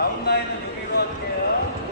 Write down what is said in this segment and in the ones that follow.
아웃라인은 여기로 할게요.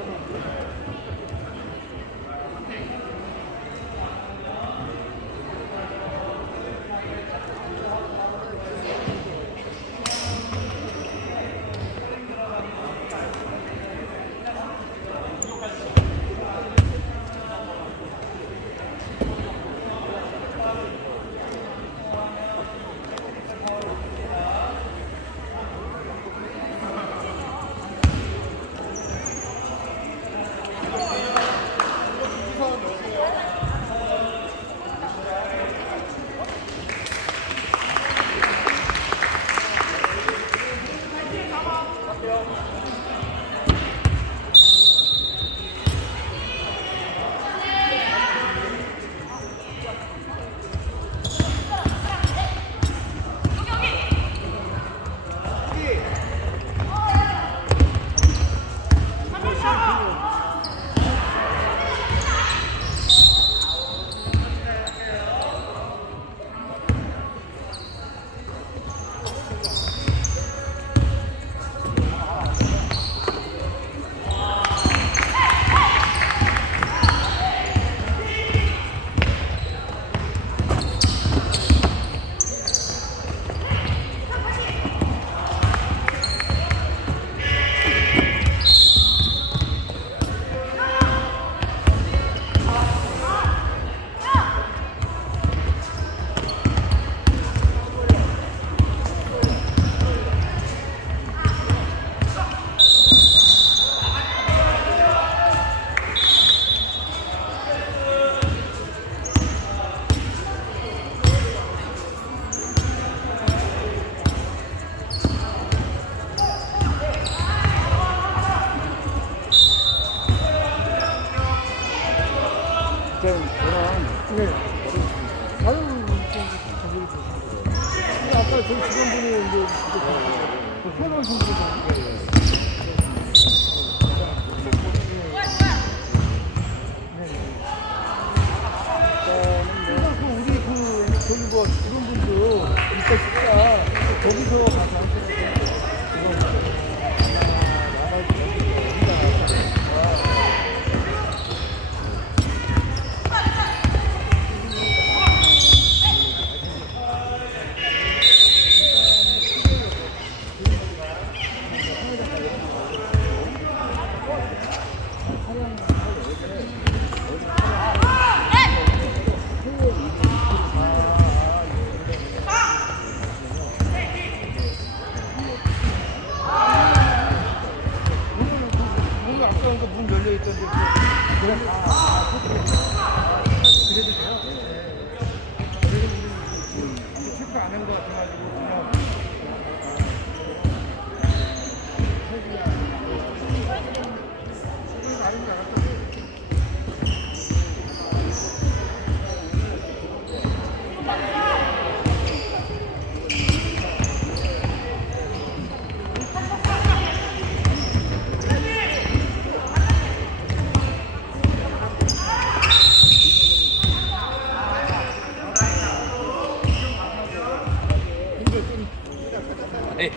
네. 아유, 저기 아까 저희 직원분이 이제 새로운 분들이 우리 저기 뭐 직원분도 이따 식사 거기서 가서 하시는 문 열려 있던데 그래도 돼요? 그래도 체크 안 한 것 같아가지고 그냥 아닌 줄 알았다. 네.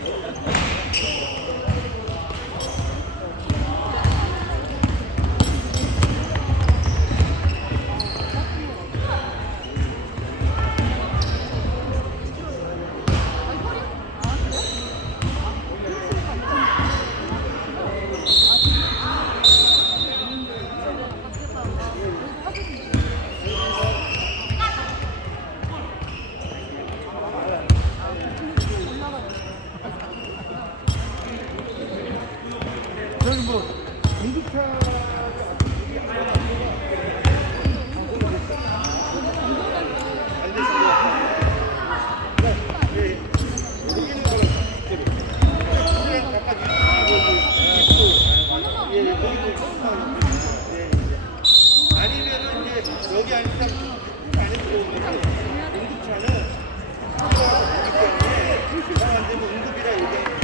저는 뭐 공기차 아니면은 이제 여기 아니면 안에 들어오면 응급차는 들어가기 때문에 안 되면 응급이라 얘기하는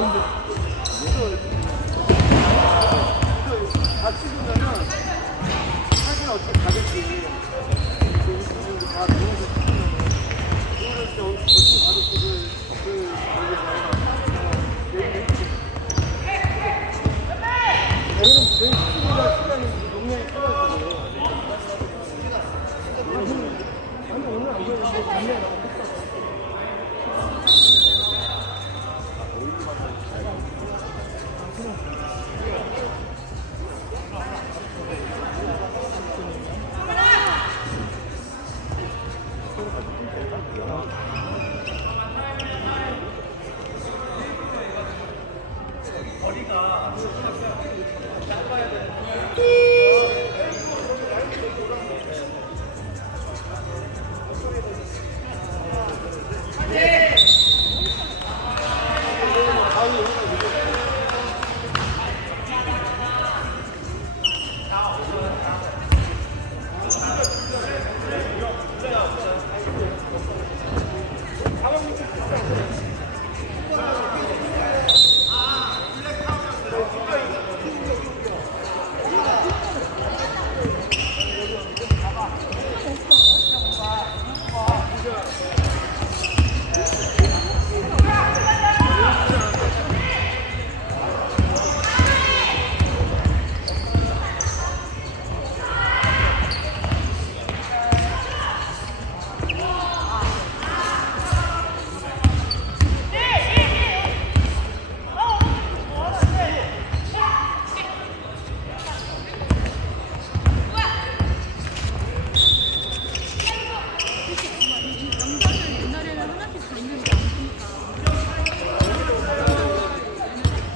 근데 다치면은 사진 어떻게 받을지 다 들어오서 치면은 그거를 어떻게 받을지 그럼 저희 시간이 용량이 커가지고 아니 오늘 안 그러는데 작년에 너무 했다고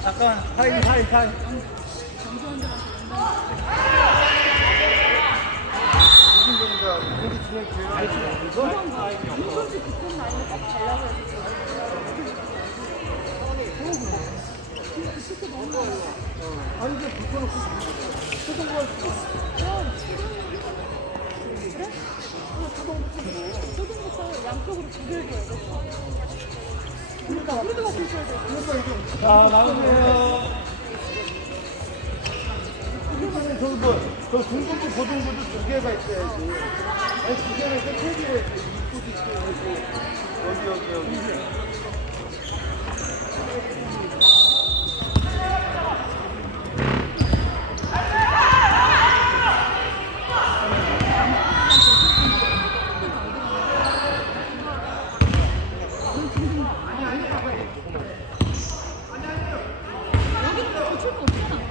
잠깐 타임 타임 타임. 무슨 분인가 공기 진행 기회가 있어? 누군지 그쪽 라인을 딱 달라고 해서 아니 이제 붙여놓고 초등부 할 수 있어. 그래? 초등부터 양쪽으로 두 개를 줘야 돼. 그러니까 우리도 같이 있어야 돼. 그러니까 이게 자 나오세요. 이거는 저기 저 중등부 고등부도 두 개가 있어야지. 아니 두 개는 세 개가 있어. 이 포지션에서 여기. 여기는 고칠 거 없잖아.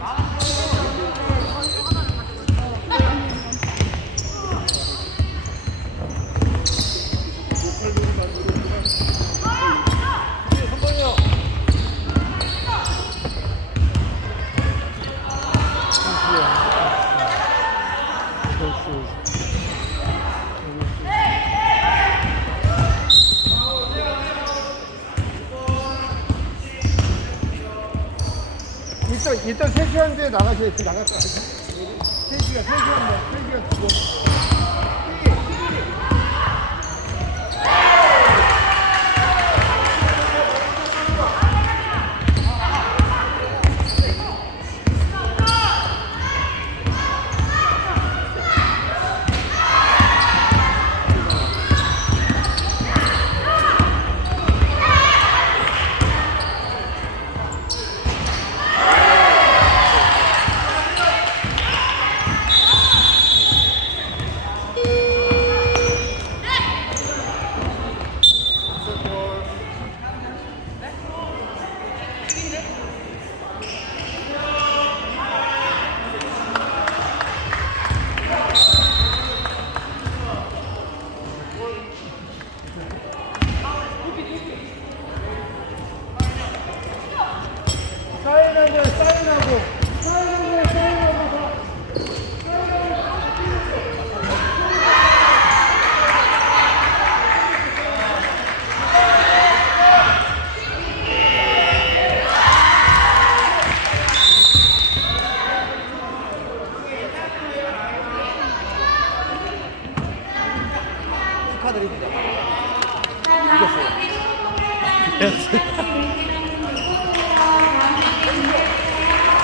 한 번요. 일단 3시간 뒤에 나가셔야지. 나갔다. 3시간 두고. 사인하고 축하드립니다. 이겼어요.